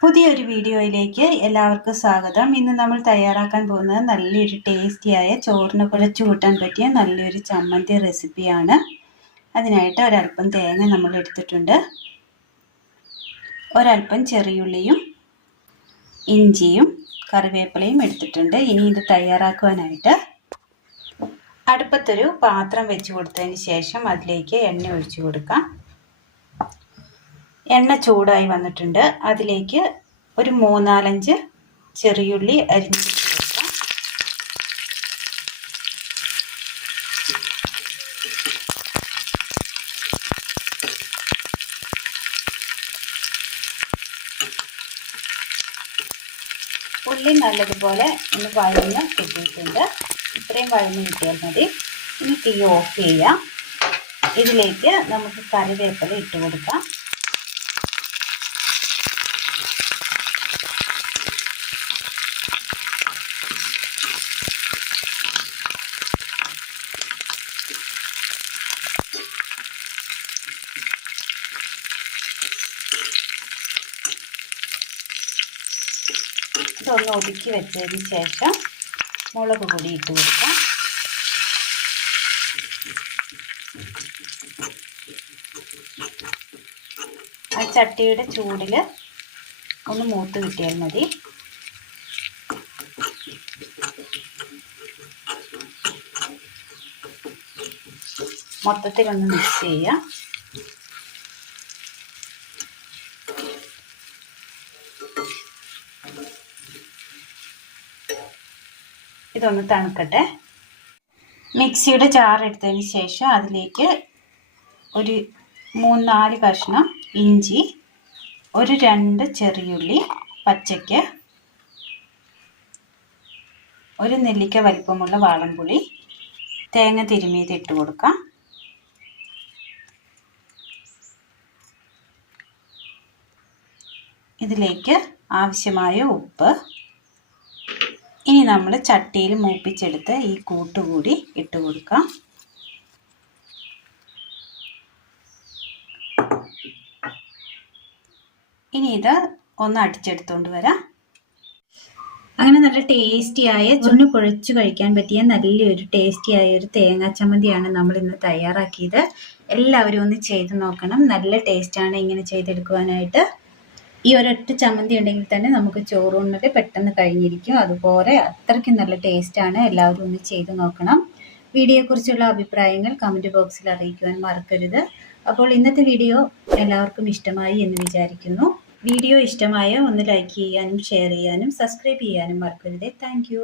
പുതിയൊരു വീഡിയോയിലേക്ക് എല്ലാവർക്കും സ്വാഗതം. ഇന്ന് നമ്മൾ തയ്യാറാക്കാൻ പോകുന്നത് നല്ലൊരു ടേസ്റ്റിയായ ചോറിന് കുഴച്ചു കൂട്ടാൻ പറ്റിയ നല്ലൊരു ചമ്മന്തി റെസിപ്പിയാണ്. അതിനായിട്ട് ഒരല്പം തേങ്ങ നമ്മൾ എടുത്തിട്ടുണ്ട്, ഒരല്പം ചെറിയുള്ളിയും ഇഞ്ചിയും കറിവേപ്പിലയും എടുത്തിട്ടുണ്ട്. ഇനി ഇത് തയ്യാറാക്കുവാനായിട്ട് അടുപ്പത്തൊരു പാത്രം വെച്ച് കൊടുത്തതിന് ശേഷം അതിലേക്ക് എണ്ണ ഒഴിച്ചു കൊടുക്കാം. എണ്ണ ചൂടായി വന്നിട്ടുണ്ട്. അതിലേക്ക് ഒരു 3-4 ചെറിയുള്ളി അരിഞ്ഞിട്ട് കൊടുക്കാം. ഉള്ളി നല്ലതുപോലെ ഒന്ന് വഴന്ന് കിട്ടിയിട്ടുണ്ട്. ഇത്രയും വഴന്ന് കിട്ടിയാൽ മതി. ഇനി തീ ഓഫ് ചെയ്യാം. ഇതിലേക്ക് നമുക്ക് കറിവേപ്പില ഇട്ട് കൊടുക്കാം. ഇതൊന്ന് ഒതുക്കി വെച്ചതിന് ശേഷം മുളക് പൊടി ഇട്ട് കൊടുക്കാം. ആ ചട്ടിയുടെ ചൂടിൽ ഒന്ന് മൂത്ത് കിട്ടിയാൽ മതി. മൊത്തത്തിലൊന്ന് മിക്സ് ചെയ്യാം. ഇതൊന്ന് തണുക്കട്ടെ. മിക്സിയുടെ ജാർ എടുത്തതിന് ശേഷം അതിലേക്ക് ഒരു 3-4 കഷ്ണം ഇഞ്ചി, ഒരു 2 ചെറിയുള്ളി പച്ചയ്ക്ക്, ഒരു നെല്ലിക്ക വലിപ്പമുള്ള വാളൻപുളി, തേങ്ങ തിരുമിയത് ഇട്ട് കൊടുക്കാം. ഇതിലേക്ക് ആവശ്യമായ ഉപ്പ്. ഇനി നമ്മൾ ചട്ടിയിൽ മൂപ്പിച്ചെടുത്ത് ഈ കൂട്ടുകൂടി ഇട്ട് കൊടുക്കാം. ഇനി ഇത് ഒന്ന് അടിച്ചെടുത്തുകൊണ്ട് വരാം. അങ്ങനെ നല്ല ടേസ്റ്റിയായ ചുണ്ണു കുഴച്ച് കഴിക്കാൻ പറ്റിയ നല്ലൊരു ടേസ്റ്റിയായ ഒരു തേങ്ങാ ചമ്മന്തിയാണ് നമ്മൾ ഇന്ന് തയ്യാറാക്കിയത്. എല്ലാവരും ഒന്ന് ചെയ്ത് നോക്കണം. നല്ല ടേസ്റ്റാണ് ഇങ്ങനെ ചെയ്തെടുക്കുവാനായിട്ട്. ഈ ഒരൊറ്റ ചമ്മന്തി ഉണ്ടെങ്കിൽ തന്നെ നമുക്ക് ചോറൂണിനൊക്കെ പെട്ടെന്ന് കഴിഞ്ഞിരിക്കും. അതുപോലെ അത്രയ്ക്കും നല്ല ടേസ്റ്റാണ്. എല്ലാവരും ഒന്ന് ചെയ്ത് നോക്കണം. വീഡിയോയെക്കുറിച്ചുള്ള അഭിപ്രായങ്ങൾ കമൻറ്റ് ബോക്സിൽ അറിയിക്കുവാൻ മറക്കരുത്. അപ്പോൾ ഇന്നത്തെ വീഡിയോ എല്ലാവർക്കും ഇഷ്ടമായി എന്ന് വിചാരിക്കുന്നു. വീഡിയോ ഇഷ്ടമായ ഒന്ന് ലൈക്ക് ചെയ്യാനും ഷെയർ ചെയ്യാനും സബ്സ്ക്രൈബ് ചെയ്യാനും മറക്കരുത്. താങ്ക്